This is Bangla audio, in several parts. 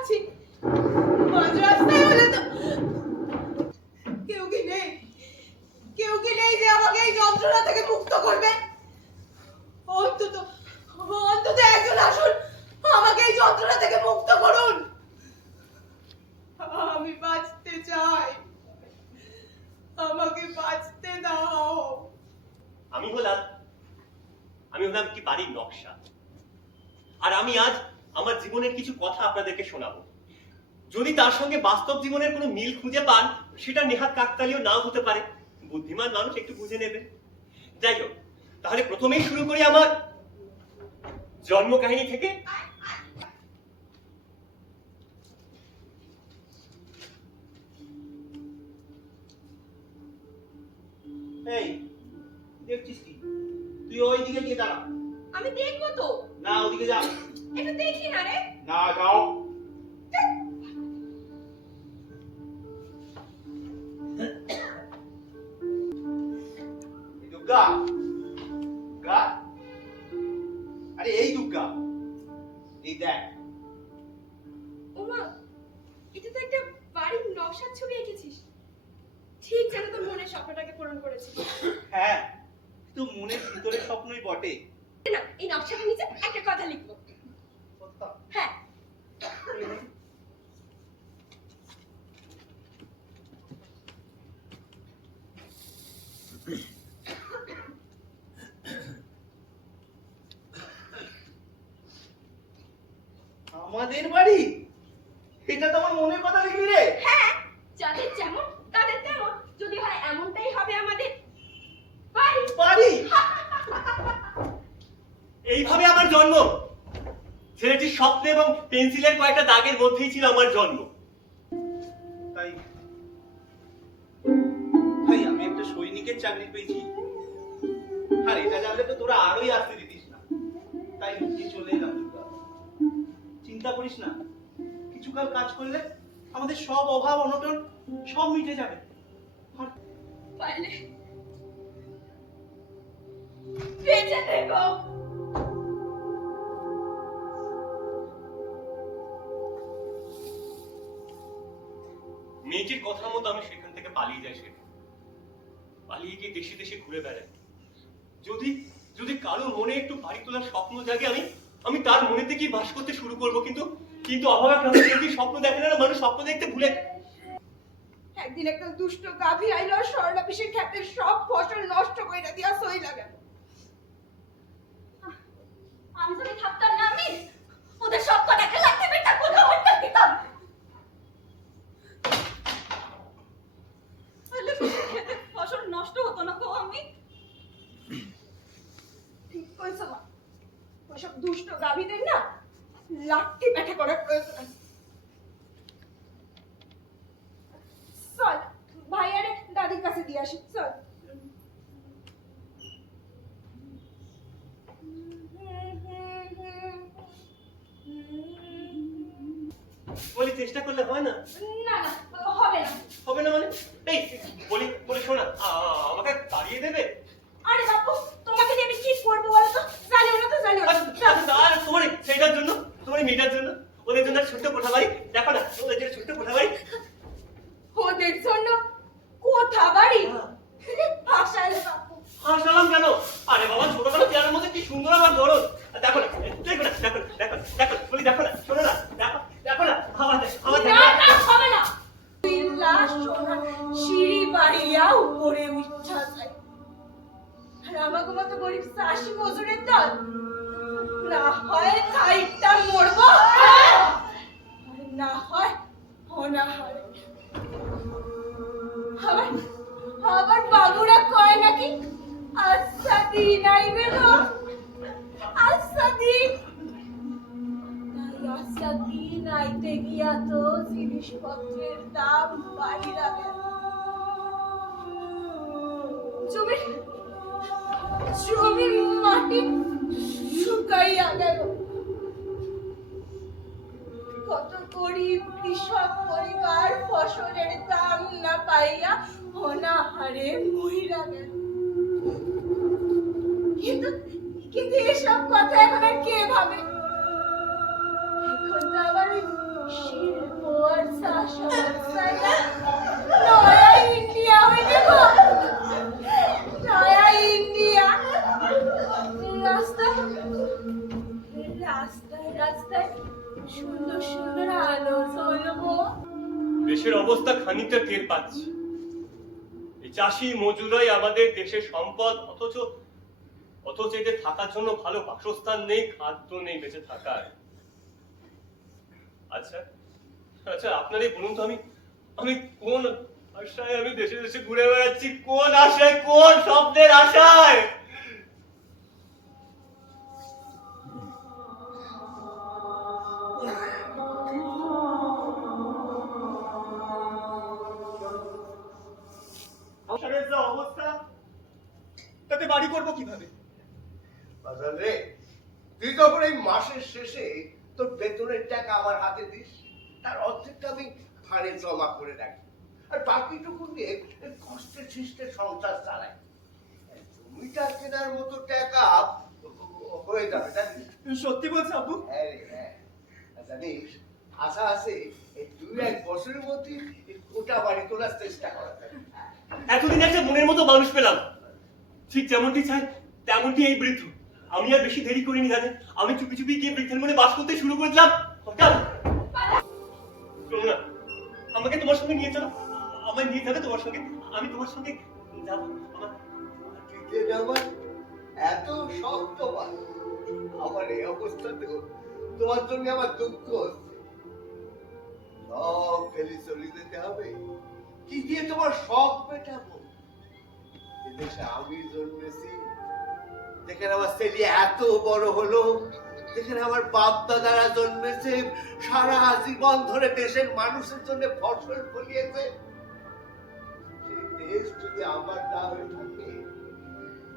পাচ্ছি মাঝ রাস্তায় হলে তো কেউ কি নেই? কেউ কি নেই যে আমাকে এই যন্ত্রণা থেকে মুক্ত করবে? অন্তত অন্তত একজন আসুন, আমাকে এই যন্ত্রণা থেকে মুক্ত করুন। আমি বাঁচতে চাই। আমাকে বাঁচতে দাও। আমি হলাম আমি হলাম কি বাড়ির নকশা। আর আমি আজ আমার জীবনের কিছু কথা আপনাদেরকে শোনাবো। যদি তার সঙ্গে বাস্তব জীবনের কোনো মিল খুঁজে পান সেটা নেহাত কাকতালীয় নাও হতে পারে। বুদ্ধিমান মানুষ একটু বুঝে নেবে। যাই হোক তাহলে প্রথমেই শুরু করি আমার জন্ম কাহিনী থেকে। এই দেখছিস কি? তুই ওই দিকে গিয়ে দাঁড়া। আমি দেখব তো। না ওদিকে যা। এটা দেখি না রে। না এই দুর্গা দুর্গা আরে এই দুর্গা এই দেখ। ওমা এটা তো একটা বাড়ির নকশার ছবি এঁকেছিস। ঠিক যেন তোর মনের স্বপ্নটাকে পূরণ করেছিস হ্যাঁ তো মনের ভিতরে স্বপ্নই বটে। না এই নকশাটার নিচে একটা কথা লিখব। হ্যাঁ। আমাদের বাড়ি এটা তো আমার মনের কথা লিখবি রে হ্যাঁ যাদের যেমন তাদের তেমন যদি হয় এমনটাই হবে আমাদের বাড়ি বাড়ি এইভাবে আমার জন্ম ছেলেটির স্বপ্ন এবং পেন্সিলের কয়েকটা দাগের মধ্যেই ছিল আমার জন্ম। তাই তাই আমি একটা সৈনিকের চাকরি পেয়েছি। আর এটা জানলে তো তোরা আরোই আসতে দিতিস না। তাই লুকিয়ে চলে এলাম চিন্তা করিস না। কিছুকাল কাজ করলে আমাদের সব অভাব, অনটন সব মিটে যাবে। পারলে বেঁচে থেকো। মেয়েটির কথা মতো আমি সেখান থেকে পালিয়ে যাই সেখানে। পালিয়ে গিয়ে দেশে দেশে ঘুরে বেড়াই। যদি যদি কারও মনে একটু বাড়ি তোলার স্বপ্ন জাগে, আমি আমি তার মনে থেকেই বাস করতে শুরু করব, কিন্তু কিন্তু অভাবে যদি স্বপ্ন দেখে না মানুষ স্বপ্ন দেখতে ভুলে একদিন একটা দুষ্ট গাভী আইলো আর স্বর্ণাপিসের ক্ষেতের সব ফসল নষ্ট করে দিয়া সই লাগানো আমি যদি থাকতাম না আমি ওদের সব কটাকে লাগতে বেটা কোথাও হত্যা দিতাম তাহলে খেতে ফসল নষ্ট হতো না গো আমি ঠিক কইছো মা ওইসব দুষ্ট গাভীদের না লাঠি পেঠা করার প্রয়োজন আছে চল ভাইয়ারে দাদির কাছে দিয়ে আসি চল। বলি চেষ্টা করলে হয় না? না না হবে না। হবে না মানে? এই বলি বলি শোনা আমাকে তাড়িয়ে দেবে? আরে বাপু তোমাকে আমি কি করব বলো তো? জানিও না তো জানিও না। আচ্ছা, আচ্ছা, আর তোমার সেইটার জন্য তোমার মেয়েটার জন্য ওদের জন্য ছোট্ট কোঠা বাড়ি দেখো না ওদের জন্য ছোট্ট কোঠা বাড়ি ওদের জন্য কোঠা বাড়ি। বাপু। হাসালাম কেন? আরে বাবা ছোটবেলা চেয়ারের মধ্যে কি সুন্দর আমার গরজ দেখো না দেখো না দেখো দেখো দেখো বলি দেখো না শোনো না দেখো দেখো না আমার দেখ না না হবে না। বিল্লা সোনা সিঁড়ি বাড়িয়া উপরে উঠা যায়। আর আমাকে মতো গরিব চাষি মজুরের দল না হয় খাইটা মরবো না হয় অনাহারে। কয় নাকি? আচ্ছা দিন আইবে গো আচ্ছা দিন। আচ্ছা দিন আইতে গিয়া তো জিনিসপত্রের দাম বাইরা গেল জমি জমির মাটি শুকাইয়া গেল। কত গরিব কৃষক পরিবার ফসলের দাম না পাইয়া অনাহারে মহিলা গেল কিন্তু কিন্তু এসব কথা এখন আর কে ভাবে? এখন তো শিল্প আর রাস্তায় সুন্দর সুন্দর আলো দেশের অবস্থা খানিকটা টের পাচ্ছি। এই চাষি মজুরাই আমাদের দেশের সম্পদ, অথচ অথচ এদের থাকার জন্য ভালো বাসস্থান নেই, খাদ্য নেই, বেঁচে থাকার। আচ্ছা আচ্ছা আপনারই বলুন তো আমি আমি কোন আশায় আমি দেশে দেশে ঘুরে বেড়াচ্ছি? কোন আশায়, কোন শব্দের আশায়? অবস্থা, তাতে বাড়ি করব কীভাবে? রে। তুই যখন এই মাসের শেষে তোর বেতনের টাকা আমার হাতে দিস তার অর্ধেকটা আমি ফাঁড়ে জমা করে রাখি। আর বাকিটুকু এই কষ্টে সৃষ্টে সংসার চালাই। জমিটা কেনার মতো টাকা হয়ে যাবে জানিস সত্যি বলছে আব্বু হ্যাঁ হ্যাঁ। জানিস আশা আছে এই দুই এক বছরের মধ্যে গোটা বাড়ি তোলার চেষ্টা করা এতদিন একটা মনের মতো মানুষ পেলাম। ঠিক যেমনটি চাই তেমনটি এই বৃদ্ধ। আমি আর বেশি দেরি করিনি জানেন আমি চুপি চুপি গিয়ে বৃদ্ধের মনে বাস করতে শুরু করেছিলাম আমাকে তোমার সঙ্গে নিয়ে চলো। আমায় নিয়ে যাবে তোমার সঙ্গে? আমি তোমার সঙ্গে যাব। আমার এত তোমার আমার এই তোমার জন্য আমার দুঃখ হচ্ছে। চলে যেতে হবে। কি দিয়ে তোমার শখ মেটাবো? এদেশে আমি জন্মেছি। যেখানে আমার ছেলে এত বড় হলো। যেখানে আমার বাপ দাদারা জন্মেছে, সারা জীবন ধরে দেশের মানুষের জন্য ফসল ফলিয়েছে। দেশ যদি আমার না হয়ে থাকে,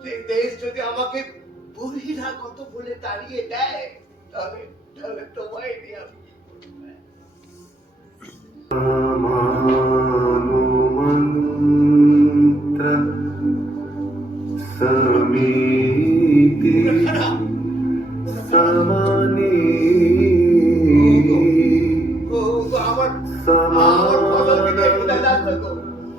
সেই দেশ যদি আমাকে বহিরাগত বলে তাড়িয়ে দেয়, তাহলে তাহলে তোমায় নিয়ে আমি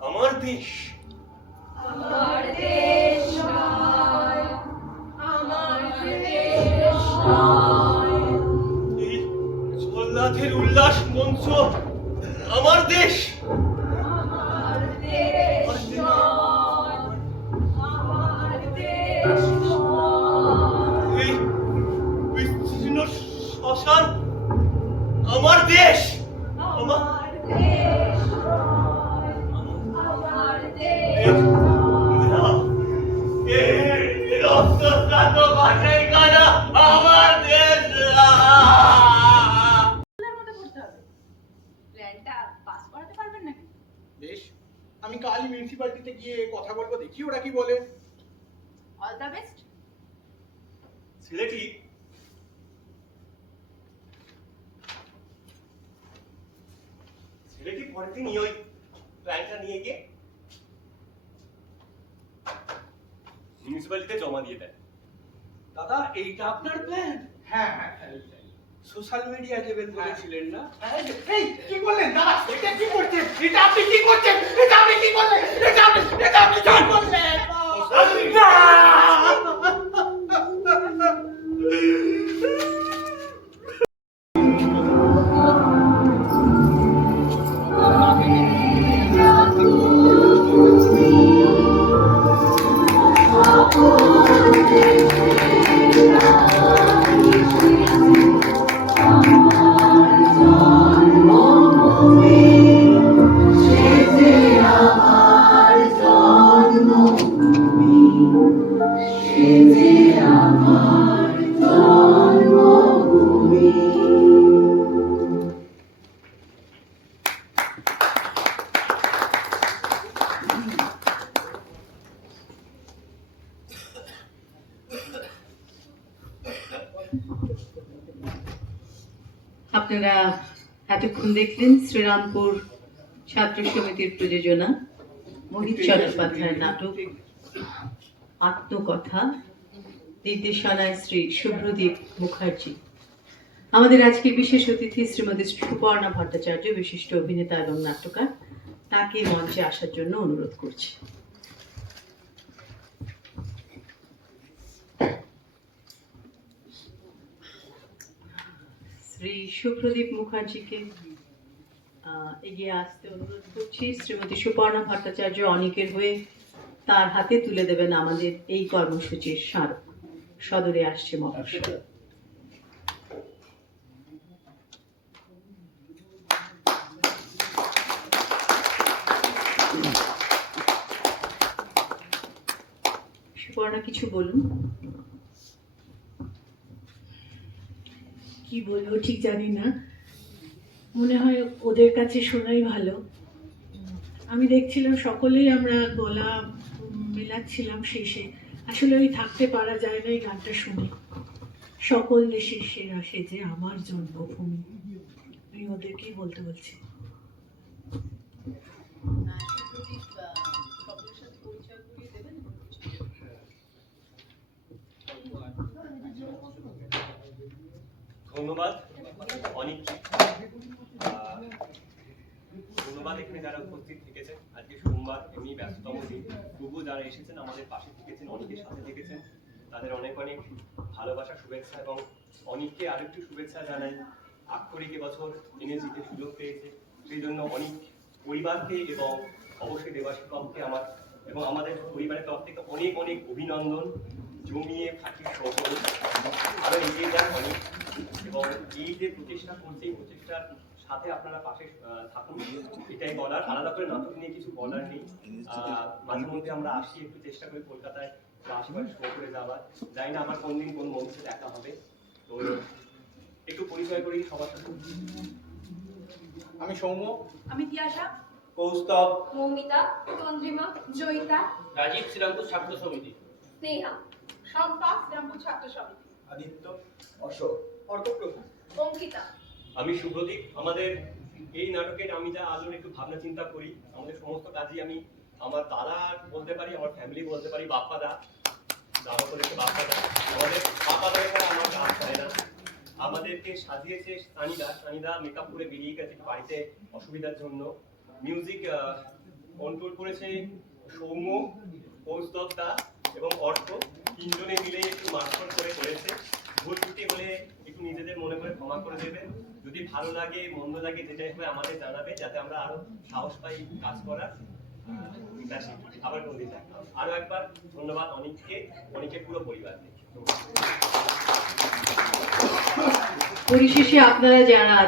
আমার দেশ। আমার দেশ আমার দেশ এই জল্লাদের উল্লাস মঞ্চ আমার দেশ। কালই গিয়ে কথা বলব দেখি ওরা কি বলে। অল দ্য বেস্ট ছেলেটি ছেলেটি পরের দিনই ওই প্ল্যানটা নিয়ে গিয়ে মিউনিসিপ্যালিটিতে জমা দিয়ে দেয়। দাদা এইটা আপনার প্ল্যান হ্যাঁ হ্যাঁ সোশ্যাল মিডিয়া দেবেন বলেছিলেন না? এই কি করলেন দাদা এটা কি করছেন? এটা আপনি কি করছেন? আপনি কি করলেন এটা আপনি এটা আপনি আপনারা এতক্ষণ দেখলেন শ্রীরামপুর ছাত্র সমিতির প্রযোজনা, মোহিত চট্টোপাধ্যায়ের নাটক, আত্মকথা, নির্দেশনায় শ্রী শুভ্রদীপ মুখার্জি। আমাদের আজকের বিশেষ অতিথি শ্রীমতী সুপর্ণা ভট্টাচার্য, বিশিষ্ট অভিনেতা এবং নাট্যকার। তাকে মঞ্চে আসার জন্য অনুরোধ করছি। শ্রী সুপ্রদীপ মুখার্জিকে এগিয়ে আসতে অনুরোধ করছি। শ্রীমতী সুপর্ণা ভট্টাচার্য অনেকের হয়ে তার হাতে তুলে দেবেন আমাদের এই কর্মসূচির স্মারক। সদরে আসছে মহাশয় সুপর্ণা কিছু বলুন। কি বলব ঠিক জানি না। মনে হয় ওদের কাছে শোনাই ভালো। আমি দেখছিলাম সকলেই আমরা গলা মেলাচ্ছিলাম শেষে। আসলে ওই থাকতে পারা যায় না এই গানটা শুনে। সকল দেশের সেরা সেজে আমার জন্মভূমি। আমি ওদেরকেই বলতে বলছি। ধন্যবাদ, অনেক। ধন্যবাদ এখানে যারা উপস্থিত থেকেছেন। আজকে সোমবার, এমনি ব্যস্ততম দিন। তবুও যারা এসেছেন, আমাদের পাশে থেকেছেন, অনেকের সাথে থেকেছেন, তাদের অনেক অনেক ভালোবাসা, শুভেচ্ছা এবং অনেককে আরেকটু শুভেচ্ছা জানাই। আক্ষরিক এবছর এনএসজিতে সুযোগ পেয়েছে। সেই জন্য অনেক পরিবারকে এবং অবশ্যই দেবাশিকমকে আমার এবং আমাদের পরিবারের তরফ থেকে অনেক অনেক অভিনন্দন। জমিয়ে ফাটিয়ে সহযোগ আরও এগিয়ে যান অনেক। এবং এই যে প্রচেষ্টা করছে এই প্রচেষ্টার সাথে আপনারা পাশে থাকুন। এটাই বলার। আলাদা করে নাটক নিয়ে কিছু বলার নেই। মাঝে মধ্যে আমরা আসি একটু চেষ্টা করি কলকাতায় বা আশেপাশে শো করে যাওয়ার। জানি না আমার কোনদিন কোন মঞ্চে দেখা হবে। তো একটু পরিচয় করি সবার সাথে। আমি সৌম্য। আমি তিয়াশা। কৌস্তব। মৌমিতা। তন্দ্রিমা জয়িতা। রাজীব শ্রীরামপুর ছাত্র সমিতি। স্নেহা। শম্পা শ্রীরামপুর ছাত্র সমিতি। আদিত্য। অশোক। অঙ্কিতা। আমি শুভদীপ আমাদের এই নাটকের আমি যা আলোর একটু ভাবনা চিন্তা করি আমাদের সমস্ত কাজই আমি আমার দাদা বলতে পারি আমার ফ্যামিলি বলতে পারি বাপ্পা দা দাদা বলে বাপ্পা দা আমাদের বাপ্পা দা এছাড়া আমার কাজ হয় না। আমাদেরকে সাজিয়েছে সানিদা। সানিদা মেকআপ করে বেরিয়ে গেছে বাড়িতে অসুবিধার জন্য। মিউজিক কন্ট্রোল করেছে সৌম্য কৌস্তব দা এবং অর্থ তিনজনে মিলে একটু মারফত করে করেছে। ভুল ত্রুটি হলে একটু নিজেদের মনে করে ক্ষমা করে দেবেন। যদি ভালো লাগে, মন্দ লাগে যেটাই হবে আমাদের জানাবে যাতে আমরা আরও সাহস পাই কাজ করার। আবার কোনদিন দেখা আরও একবার ধন্যবাদ অনেককে। অনেকের পুরো পরিবারকে। পরিশেষে আপনারা যারা